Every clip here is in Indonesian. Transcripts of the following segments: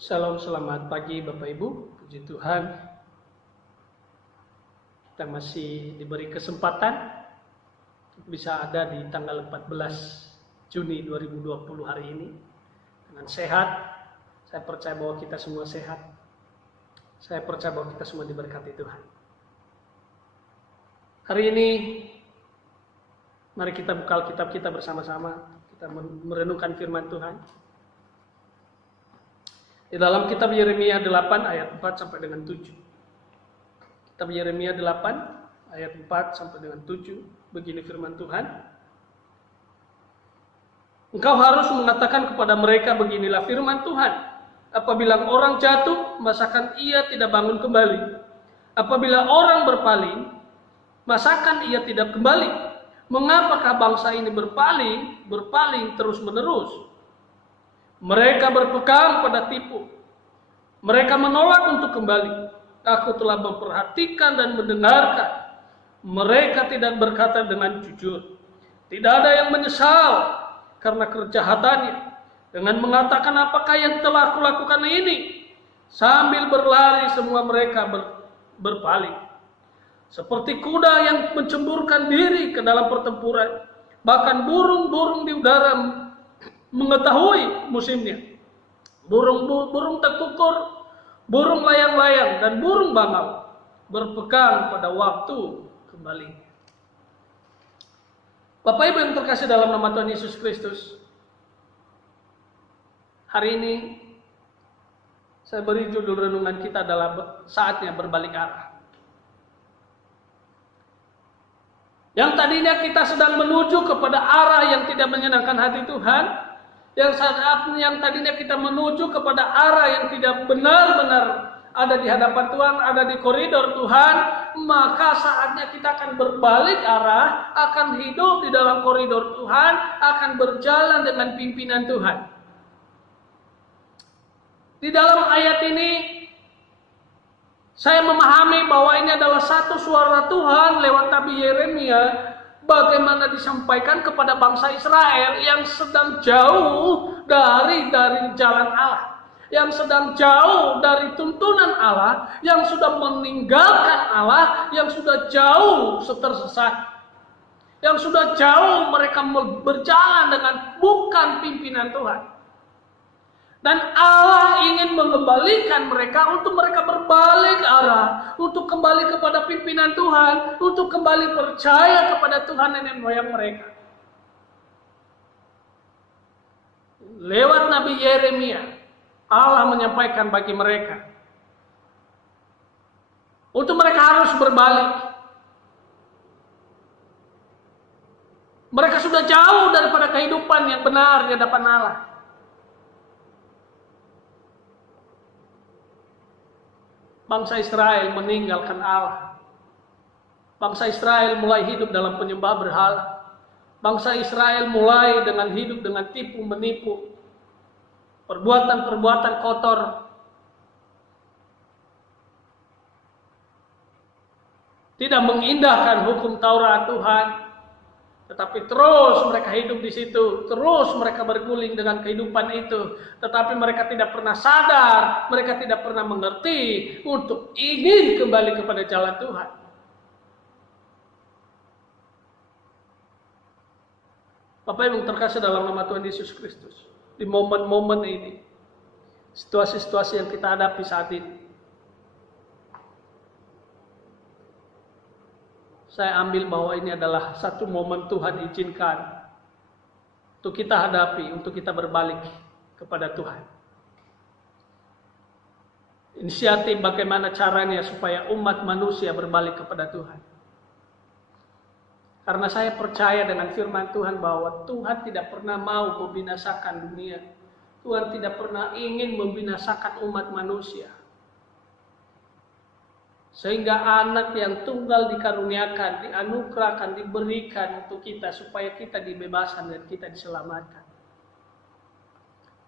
Shalom, selamat pagi Bapak Ibu, puji Tuhan. Kita masih diberi kesempatan bisa ada di tanggal 14 Juni 2020 hari ini dengan sehat. Saya percaya bahwa kita semua sehat. Saya percaya bahwa kita semua diberkati Tuhan. Hari ini mari kita buka Alkitab kita bersama-sama. Kita merenungkan firman Tuhan. Di dalam kitab Yeremia 8 ayat 4 sampai dengan 7. Kitab Yeremia 8 ayat 4 sampai dengan 7. Begini firman Tuhan. Engkau harus mengatakan kepada mereka, beginilah firman Tuhan. Apabila orang jatuh, masakan ia tidak bangun kembali. Apabila orang berpaling, masakan ia tidak kembali. Mengapakah bangsa ini berpaling terus menerus? Mereka berpegang pada tipu. Mereka menolak untuk kembali. Aku telah memperhatikan dan mendengarkan. Mereka tidak berkata dengan jujur. Tidak ada yang menyesal karena kejahatannya. Dengan mengatakan apakah yang telah kulakukan ini. Sambil berlari semua mereka berpaling. Seperti kuda yang mencemburkan diri ke dalam pertempuran. Bahkan burung-burung di udara mengetahui musimnya. Burung tekukur, burung layang-layang, dan burung bangau berpegang pada waktu kembali. Bapak Ibu yang terkasih dalam nama Tuhan Yesus Kristus, hari ini saya beri judul renungan kita adalah saatnya berbalik arah. Yang tadinya kita sedang menuju kepada arah yang tidak menyenangkan hati Tuhan, yang tadinya kita menuju kepada arah yang tidak benar-benar ada di hadapan Tuhan, ada di koridor Tuhan, maka saatnya kita akan berbalik arah, akan hidup di dalam koridor Tuhan, akan berjalan dengan pimpinan Tuhan. Di dalam ayat ini, saya memahami bahwa ini adalah satu suara Tuhan lewat Nabi Yeremia, bagaimana disampaikan kepada bangsa Israel yang sedang jauh dari jalan Allah, yang sedang jauh dari tuntunan Allah, yang sudah meninggalkan Allah, yang sudah jauh tersesat, yang sudah jauh mereka berjalan dengan bukan pimpinan Tuhan. Dan Allah ingin mengembalikan mereka untuk mereka berbalik arah, untuk kembali kepada pimpinan Tuhan, untuk kembali percaya kepada Tuhan nenek moyang mereka. Lewat Nabi Yeremia, Allah menyampaikan bagi mereka untuk mereka harus berbalik. Mereka sudah jauh daripada kehidupan yang benar di hadapan Allah. Bangsa Israel meninggalkan Allah. Bangsa Israel mulai hidup dalam penyembah berhala. Bangsa Israel mulai dengan hidup dengan tipu menipu. Perbuatan-perbuatan kotor. Tidak mengindahkan hukum Taurat Tuhan. Tetapi terus mereka hidup di situ, terus mereka berguling dengan kehidupan itu. Tetapi mereka tidak pernah sadar, mereka tidak pernah mengerti untuk ingin kembali kepada jalan Tuhan. Bapak Ibu terkasih dalam nama Tuhan Yesus Kristus, di momen-momen ini, situasi-situasi yang kita hadapi saat ini, saya ambil bahwa ini adalah satu momen Tuhan izinkan untuk kita hadapi, untuk kita berbalik kepada Tuhan. Inisiatif bagaimana caranya supaya umat manusia berbalik kepada Tuhan. Karena saya percaya dengan firman Tuhan bahwa Tuhan tidak pernah mau membinasakan dunia. Tuhan tidak pernah ingin membinasakan umat manusia. Sehingga anak yang tunggal dikaruniakan, dianugerahkan, diberikan untuk kita supaya kita dibebaskan dan kita diselamatkan.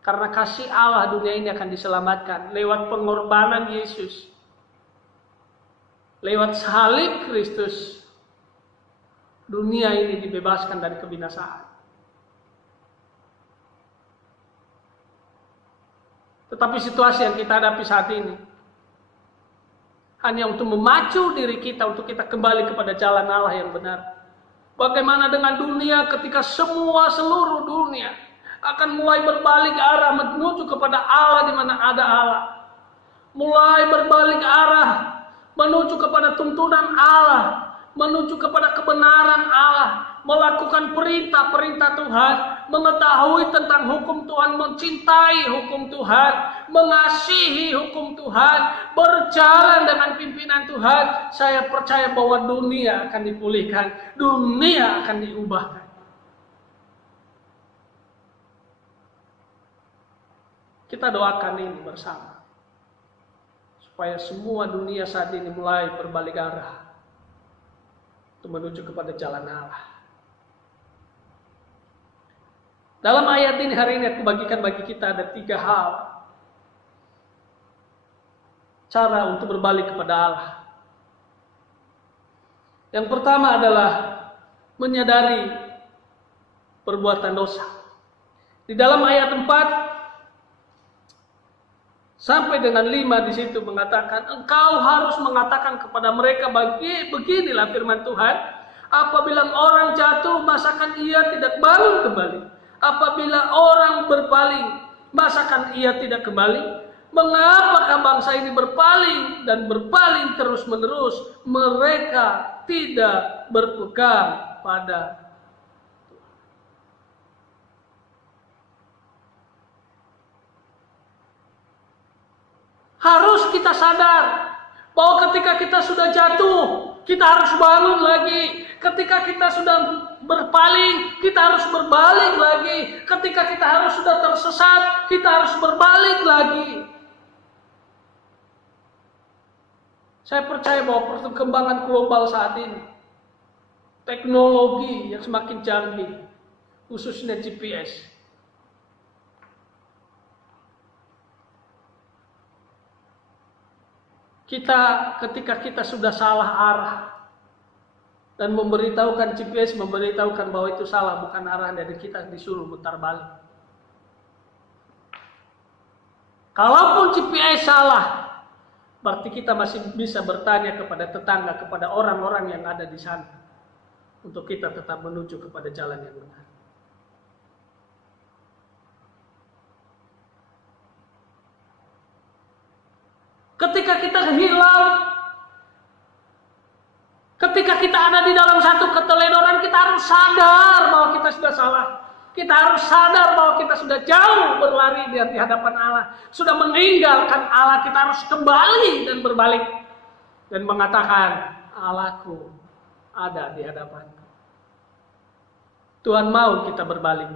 Karena kasih Allah dunia ini akan diselamatkan lewat pengorbanan Yesus. Lewat salib Kristus, dunia ini dibebaskan dari kebinasaan. Tetapi situasi yang kita hadapi saat ini hanya untuk memacu diri kita untuk kita kembali kepada jalan Allah yang benar. Bagaimana dengan dunia ketika seluruh dunia akan mulai berbalik arah menuju kepada Allah di mana ada Allah. Mulai berbalik arah menuju kepada tuntunan Allah, menuju kepada kebenaran Allah, melakukan perintah-perintah Tuhan, mengetahui tentang hukum Tuhan, mencintai hukum Tuhan, mengasihi hukum Tuhan, berjalan dengan pimpinan Tuhan. Saya percaya bahwa dunia akan dipulihkan, dunia akan diubahkan. Kita doakan ini bersama, supaya semua dunia saat ini mulai berbalik arah untuk menuju kepada jalan Allah. Dalam ayat ini hari ini aku bagikan bagi kita ada 3 hal cara untuk berbalik kepada Allah. Yang pertama adalah menyadari perbuatan dosa. Di dalam ayat 4 sampai dengan 5 di situ mengatakan, engkau harus mengatakan kepada mereka, beginilah firman Tuhan, apabila orang jatuh, masakan ia tidak bangun kembali? Apabila orang berpaling, masakan ia tidak kembali? Mengapakah bangsa ini berpaling dan berpaling terus menerus? Mereka tidak berpegang pada harus kita sadar bahwa ketika kita sudah jatuh, kita harus bangun lagi. Ketika kita sudah berpaling, kita harus berbalik lagi. Ketika kita harus sudah tersesat, kita harus berbalik lagi. Saya percaya bahwa perkembangan global saat ini, teknologi yang semakin canggih, khususnya GPS, ketika kita sudah salah arah dan memberitahukan GPS, memberitahukan bahwa itu salah, bukan arah, dan kita disuruh putar balik. Kalaupun GPS salah, berarti kita masih bisa bertanya kepada tetangga, kepada orang-orang yang ada di sana, untuk kita tetap menuju kepada jalan yang benar. Ketika kita hilang, ketika kita ada di dalam satu keteledoran, kita harus sadar bahwa kita sudah salah. Kita harus sadar bahwa kita sudah jauh berlari di hadapan Allah, sudah meninggalkan Allah. Kita harus kembali dan berbalik dan mengatakan, Allahku ada di hadapanku. Tuhan mau kita berbalik.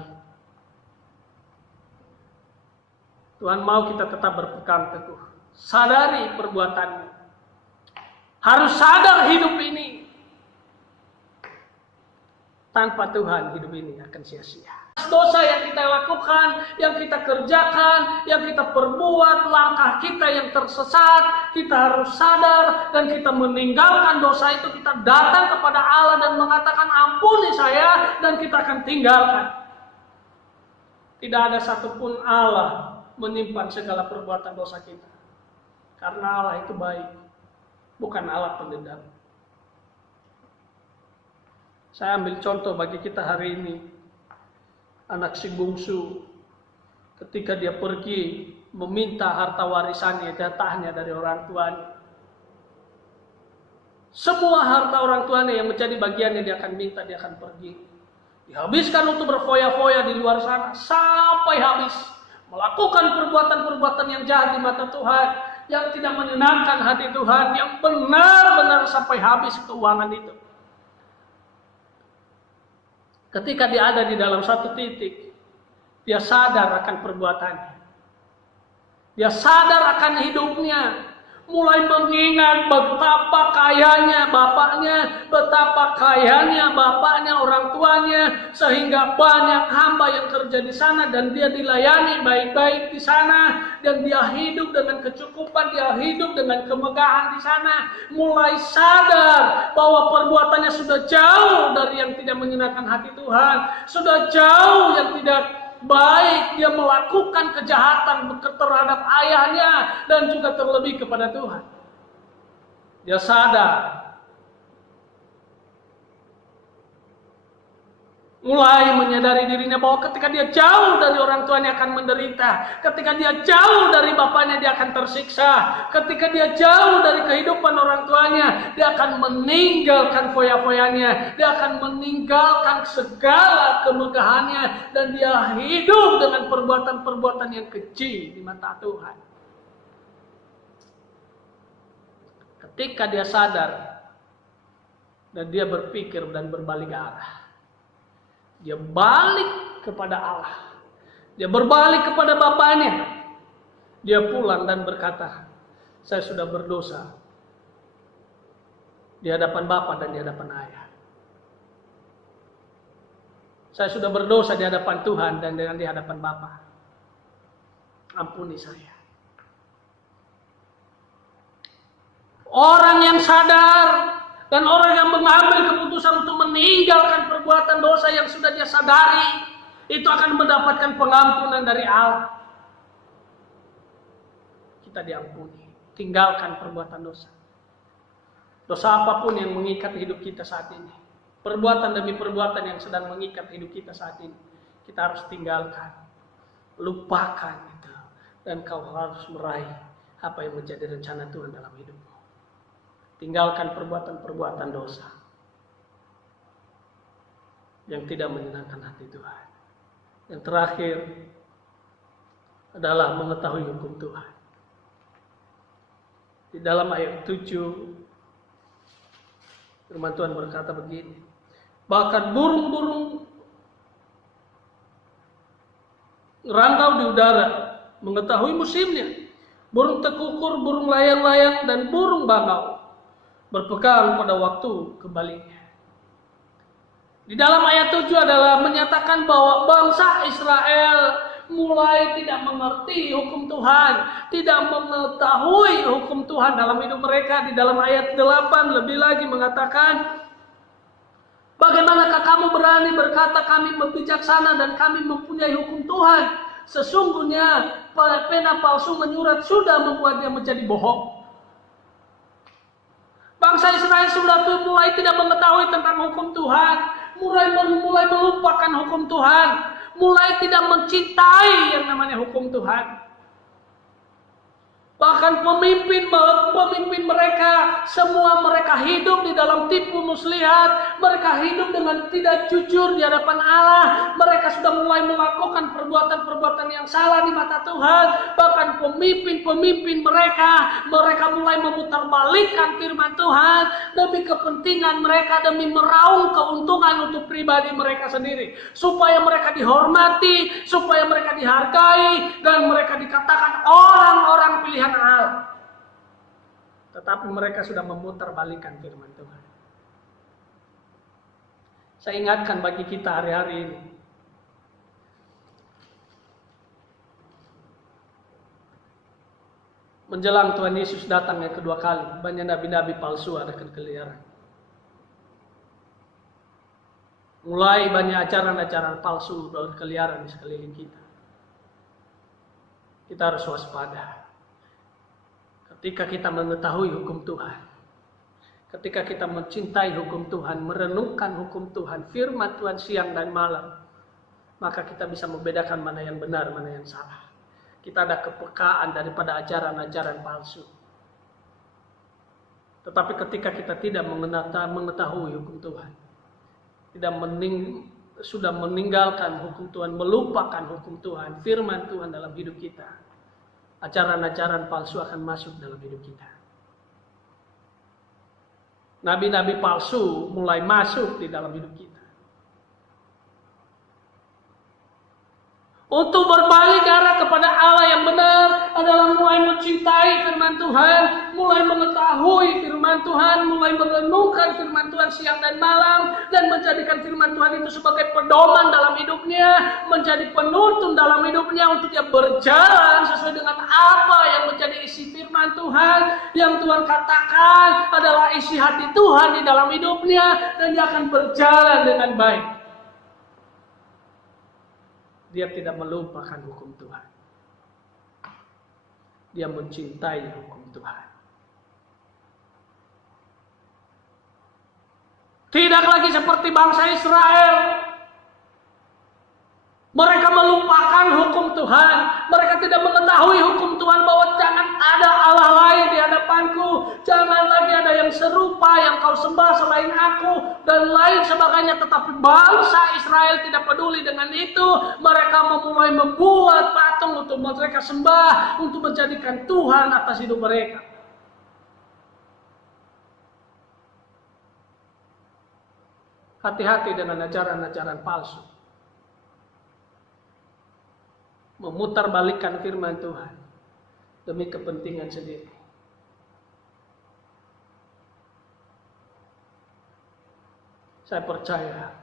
Tuhan mau kita tetap berpegang teguh. Sadari perbuatanmu. Harus sadar hidup ini. Tanpa Tuhan, hidup ini akan sia-sia. Dosa yang kita lakukan, yang kita kerjakan, yang kita perbuat, langkah kita yang tersesat, kita harus sadar dan kita meninggalkan dosa itu. Kita datang kepada Allah dan mengatakan, ampuni saya, dan kita akan tinggalkan. Tidak ada satupun Allah menyimpan segala perbuatan dosa kita. Karena Allah itu baik, bukan Allah pendendam. Saya ambil contoh bagi kita hari ini. Anak si bungsu, ketika dia pergi meminta harta warisannya, jatahnya dari orang tuanya. Semua harta orang tuanya yang menjadi bagiannya dia akan minta, dia akan pergi. Dihabiskan untuk berfoya-foya di luar sana, sampai habis. Melakukan perbuatan-perbuatan yang jahat di mata Tuhan, yang tidak menyenangkan hati Tuhan, yang benar-benar sampai habis keuangan itu. Ketika dia ada di dalam satu titik, dia sadar akan perbuatannya. Dia sadar akan hidupnya. Mulai mengingat betapa kayanya bapaknya, betapa kayanya bapaknya, orang tuanya, sehingga banyak hamba yang kerja di sana dan dia dilayani baik-baik di sana, dan dia hidup dengan kecukupan, dia hidup dengan kemegahan di sana. Mulai sadar bahwa perbuatannya sudah jauh dari yang tidak menyenangkan hati Tuhan, sudah jauh yang tidak baik dia melakukan kejahatan terhadap ayahnya dan juga terlebih kepada Tuhan. Dia sadar, mulai menyadari dirinya bahwa ketika dia jauh dari orang tuanya akan menderita. Ketika dia jauh dari bapaknya dia akan tersiksa. Ketika dia jauh dari kehidupan orang tuanya, dia akan meninggalkan foya-foyanya. Dia akan meninggalkan segala kemegahannya. Dan dia hidup dengan perbuatan-perbuatan yang keji di mata Tuhan. Ketika dia sadar dan dia berpikir dan berbalik arah, dia balik kepada Allah. Dia berbalik kepada bapaknya. Dia pulang dan berkata, saya sudah berdosa di hadapan Bapa dan di hadapan Ayah. Saya sudah berdosa di hadapan Tuhan dan di hadapan Bapa. Ampuni saya. Orang yang sadar dan orang yang mengambil keputusan untuk meninggalkan perbuatan dosa yang sudah dia sadari, itu akan mendapatkan pengampunan dari Allah. Kita diampuni. Tinggalkan perbuatan dosa. Dosa apapun yang mengikat hidup kita saat ini. Perbuatan demi perbuatan yang sedang mengikat hidup kita saat ini. Kita harus tinggalkan. Lupakan itu. Dan kau harus meraih apa yang menjadi rencana Tuhan dalam hidupmu. Tinggalkan perbuatan-perbuatan dosa yang tidak menyenangkan hati Tuhan. Yang terakhir adalah mengetahui hukum Tuhan. Di dalam ayat 7 firman Tuhan berkata begini, bahkan burung-burung ngerantau di udara mengetahui musimnya. Burung tekukur, burung layang-layang, dan burung bangau berpegang pada waktu kembalinya. Di dalam ayat 7 adalah menyatakan bahwa bangsa Israel mulai tidak mengerti hukum Tuhan, tidak mengetahui hukum Tuhan dalam hidup mereka. Di dalam ayat 8 lebih lagi mengatakan, bagaimanakah kamu berani berkata kami bijaksana dan kami mempunyai hukum Tuhan? Sesungguhnya pena palsu menyurat sudah membuat dia menjadi bohong. Bangsa Israel sudah mulai tidak mengetahui tentang hukum Tuhan, mulai melupakan hukum Tuhan, mulai tidak mencintai yang namanya hukum Tuhan. Bahkan pemimpin mereka, semua mereka hidup di dalam tipu muslihat. Mereka hidup dengan tidak jujur di hadapan Allah. Mereka sudah mulai melakukan perbuatan-perbuatan yang salah di mata Tuhan. Bahkan pemimpin mereka mulai memutarbalikkan firman Tuhan demi kepentingan mereka, demi meraup keuntungan untuk pribadi mereka sendiri. Supaya mereka dihormati, supaya mereka dihargai, dan mereka dikatakan orang-orang pilihan Allah. Tetapi mereka sudah memutarbalikkan firman Tuhan. Saya ingatkan bagi kita hari-hari ini, menjelang Tuhan Yesus datang yang kedua kali, banyak nabi-nabi palsu ada berkeliaran. Mulai banyak ajaran-ajaran palsu berkeliaran di sekeliling kita. Kita harus waspada. Ketika kita mengetahui hukum Tuhan, ketika kita mencintai hukum Tuhan, merenungkan hukum Tuhan, firman Tuhan siang dan malam, maka kita bisa membedakan mana yang benar, mana yang salah. Kita ada kepekaan daripada ajaran-ajaran palsu. Tetapi ketika kita tidak mengetahui hukum Tuhan, sudah meninggalkan hukum Tuhan, melupakan hukum Tuhan, firman Tuhan dalam hidup kita, ajaran-ajaran palsu akan masuk dalam hidup kita. Nabi-nabi palsu mulai masuk di dalam hidup kita. Untuk berbalik arah kepada Allah yang benar adalah mulai mencintai firman Tuhan, mulai mengetahui firman Tuhan, mulai merenungkan firman Tuhan siang dan malam, dan menjadikan firman Tuhan itu sebagai pedoman dalam hidupnya, menjadi penuntun dalam hidupnya untuk dia berjalan sesuai dengan apa yang menjadi isi firman Tuhan, yang Tuhan katakan adalah isi hati Tuhan di dalam hidupnya, dan dia akan berjalan dengan baik. Dia tidak melupakan hukum Tuhan. Dia mencintai hukum Tuhan. Tidak lagi seperti bangsa Israel. Mereka melupakan hukum Tuhan. Mereka tidak mengetahui hukum Tuhan bahwa jangan ada Allah lain di hadapanku. Jangan lagi ada yang serupa yang kau sembah selain aku. Dan lain sebagainya. Tetapi bangsa Israel tidak peduli dengan itu. Mereka memulai membuat patung untuk mereka sembah. Untuk menjadikan Tuhan atas hidup mereka. Hati-hati dengan ajaran-ajaran palsu. Memutarbalikkan firman Tuhan demi kepentingan sendiri. Saya percaya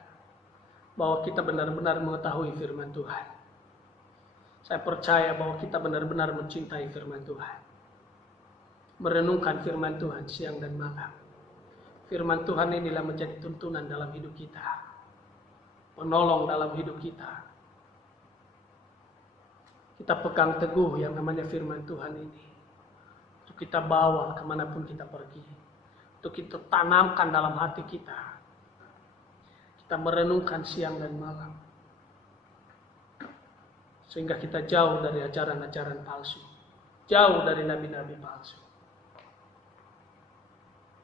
bahwa kita benar-benar mengetahui firman Tuhan. Saya percaya bahwa kita benar-benar mencintai firman Tuhan. Merenungkan firman Tuhan siang dan malam. Firman Tuhan inilah menjadi tuntunan dalam hidup kita. Penolong dalam hidup kita. Kita pegang teguh yang namanya firman Tuhan ini. Untuk kita bawa kemanapun kita pergi. Untuk kita tanamkan dalam hati kita. Kita merenungkan siang dan malam. Sehingga kita jauh dari ajaran-ajaran palsu. Jauh dari nabi-nabi palsu.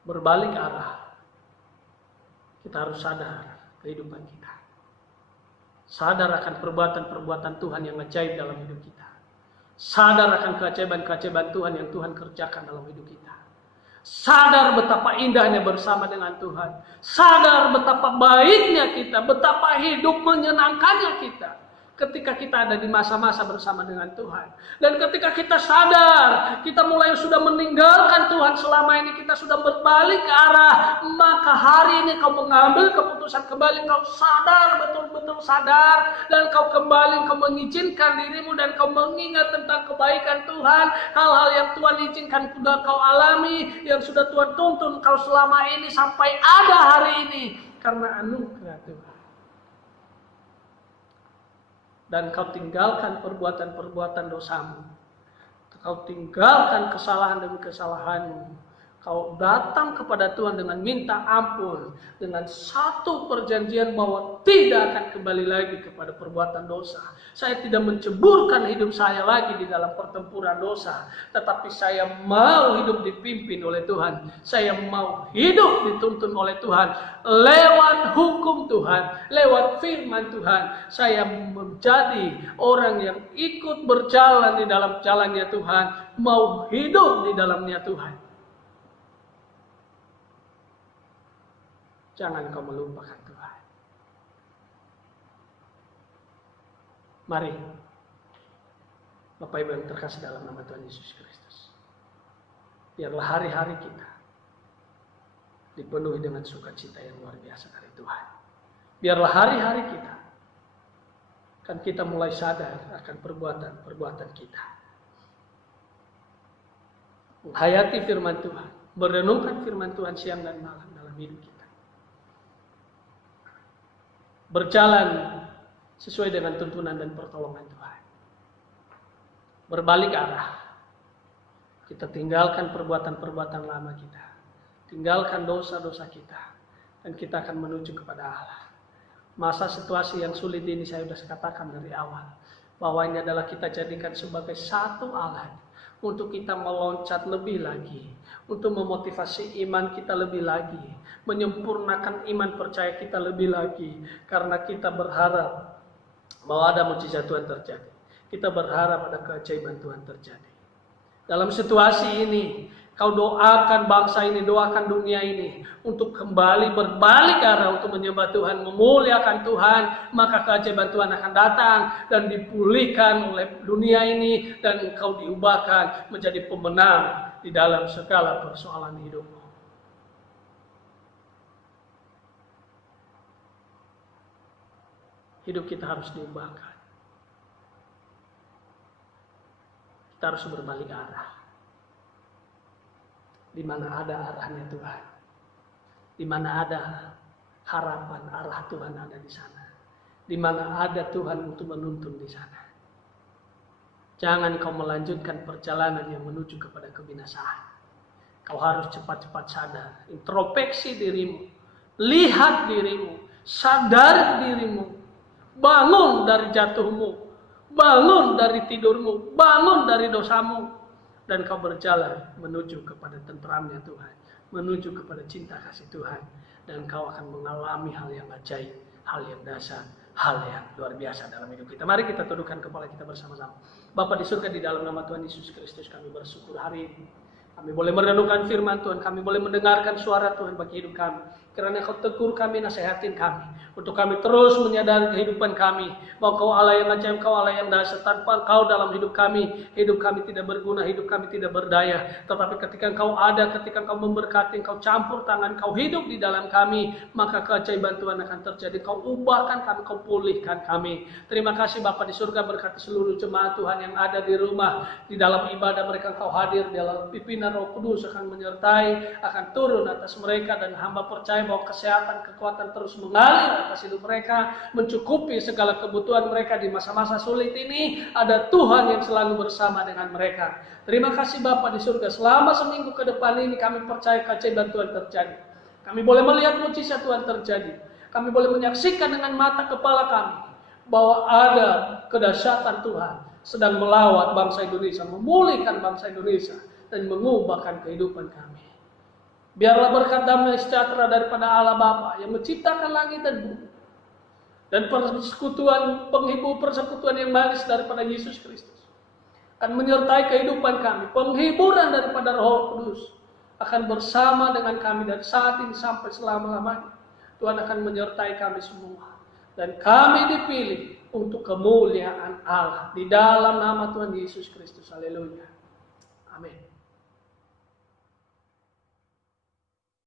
Berbalik arah. Kita harus sadar kehidupan kita. Sadar akan perbuatan-perbuatan Tuhan yang ajaib dalam hidup kita. Sadar akan keajaiban-keajaiban Tuhan yang Tuhan kerjakan dalam hidup kita. Sadar betapa indahnya bersama dengan Tuhan. Sadar betapa baiknya kita, betapa hidup menyenangkannya kita. Ketika kita ada di masa-masa bersama dengan Tuhan. Dan ketika kita sadar, kita mulai sudah meninggalkan Tuhan selama ini, kita sudah berbalik ke arah, maka hari ini kau mengambil keputusan kembali, kau sadar, betul-betul sadar, dan kau kembali, kau mengizinkan dirimu, dan kau mengingat tentang kebaikan Tuhan, hal-hal yang Tuhan izinkan sudah kau alami, yang sudah Tuhan tuntun kau selama ini, sampai ada hari ini, karena anugerah Tuhan. Dan kau tinggalkan perbuatan-perbuatan dosamu. Kau tinggalkan kesalahan demi kesalahanmu. Kau datang kepada Tuhan dengan minta ampun. Dengan satu perjanjian bahwa tidak akan kembali lagi kepada perbuatan dosa. Saya tidak menceburkan hidup saya lagi di dalam pertempuran dosa. Tetapi saya mau hidup dipimpin oleh Tuhan. Saya mau hidup dituntun oleh Tuhan. Lewat hukum Tuhan. Lewat firman Tuhan. Saya menjadi orang yang ikut berjalan di dalam jalannya Tuhan. Mau hidup di dalamnya Tuhan. Jangan kau melupakan Tuhan. Mari, Bapak Ibu yang terkasih dalam nama Tuhan Yesus Kristus. Biarlah hari-hari kita dipenuhi dengan sukacita yang luar biasa dari Tuhan. Biarlah hari-hari kita, kan kita mulai sadar akan perbuatan-perbuatan kita. Menghayati firman Tuhan, merenungkan firman Tuhan siang dan malam dalam hidup kita. Berjalan sesuai dengan tuntunan dan pertolongan Tuhan. Berbalik arah. Kita tinggalkan perbuatan-perbuatan lama kita. Tinggalkan dosa-dosa kita. Dan kita akan menuju kepada Allah. Masa situasi yang sulit ini saya sudah katakan dari awal. Bahwa ini adalah kita jadikan sebagai satu alat. Untuk kita meloncat lebih lagi. Untuk memotivasi iman kita lebih lagi. Menyempurnakan iman percaya kita lebih lagi. Karena kita berharap bahwa ada mukjizat Tuhan terjadi. Kita berharap ada keajaiban Tuhan terjadi. Dalam situasi ini, kau doakan bangsa ini, doakan dunia ini. Untuk kembali berbalik arah untuk menyembah Tuhan, memuliakan Tuhan. Maka keajaiban Tuhan akan datang dan dipulihkan oleh dunia ini. Dan kau diubahkan menjadi pemenang di dalam segala persoalan hidupmu. Hidup kita harus diubahkan. Kita harus berbalik arah. Di mana ada arahnya Tuhan. Di mana ada harapan arah Tuhan ada di sana. di mana ada Tuhan untuk menuntun di sana. Jangan kau melanjutkan perjalanan yang menuju kepada kebinasaan. Kau harus cepat-cepat sadar, introspeksi dirimu, lihat dirimu, sadar dirimu, bangun dari jatuhmu, bangun dari tidurmu, bangun dari dosamu, dan kau berjalan menuju kepada tenteramnya Tuhan, menuju kepada cinta kasih Tuhan, dan kau akan mengalami hal yang ajaib, hal yang dahsyat, hal yang luar biasa dalam hidup kita. Mari kita tundukkan kepala kita bersama-sama. Bapa di surga, di dalam nama Tuhan Yesus Kristus kami bersyukur hari ini. Kami boleh merenungkan firman Tuhan, kami boleh mendengarkan suara Tuhan bagi hidup kami. Kiranya kau tegur kami, nasihatin kami, untuk kami terus menyadari kehidupan kami, bahwa kau Allah yang ajaib, kau Allah yang dahsyat. Tanpa kau dalam hidup kami tidak berguna, hidup kami tidak berdaya. Tetapi ketika kau ada, ketika kau memberkati, kau campur tangan, kau hidup di dalam kami, maka keajaiban Tuhan akan terjadi. Kau ubahkan kami, kau pulihkan kami. Terima kasih Bapa di surga, berkati seluruh jemaat Tuhan yang ada di rumah, di dalam ibadah mereka kau hadir, dalam pimpinan Roh Kudus akan menyertai, akan turun atas mereka, dan hamba percaya bahwa kesehatan, kekuatan terus mengalir atas hidup mereka, mencukupi segala kebutuhan mereka di masa-masa sulit ini. Ada Tuhan yang selalu bersama dengan mereka. Terima kasih Bapa di surga, selama seminggu ke depan ini kami percaya keajaiban Tuhan terjadi. Kami boleh melihat mujizat Tuhan terjadi. Kami boleh menyaksikan dengan mata kepala kami bahwa ada kedahsyatan Tuhan sedang melawat bangsa Indonesia, memulihkan bangsa Indonesia, dan mengubahkan kehidupan kami. Biarlah berkat damai sejahtera daripada Allah Bapa yang menciptakan langit dan bumi, dan persekutuan yang manis daripada Yesus Kristus akan menyertai kehidupan kami. Penghiburan daripada Roh Kudus akan bersama dengan kami dari saat ini sampai selama-lamanya. Tuhan akan menyertai kami semua, dan kami dipilih untuk kemuliaan Allah di dalam nama Tuhan Yesus Kristus. Haleluya. Amin.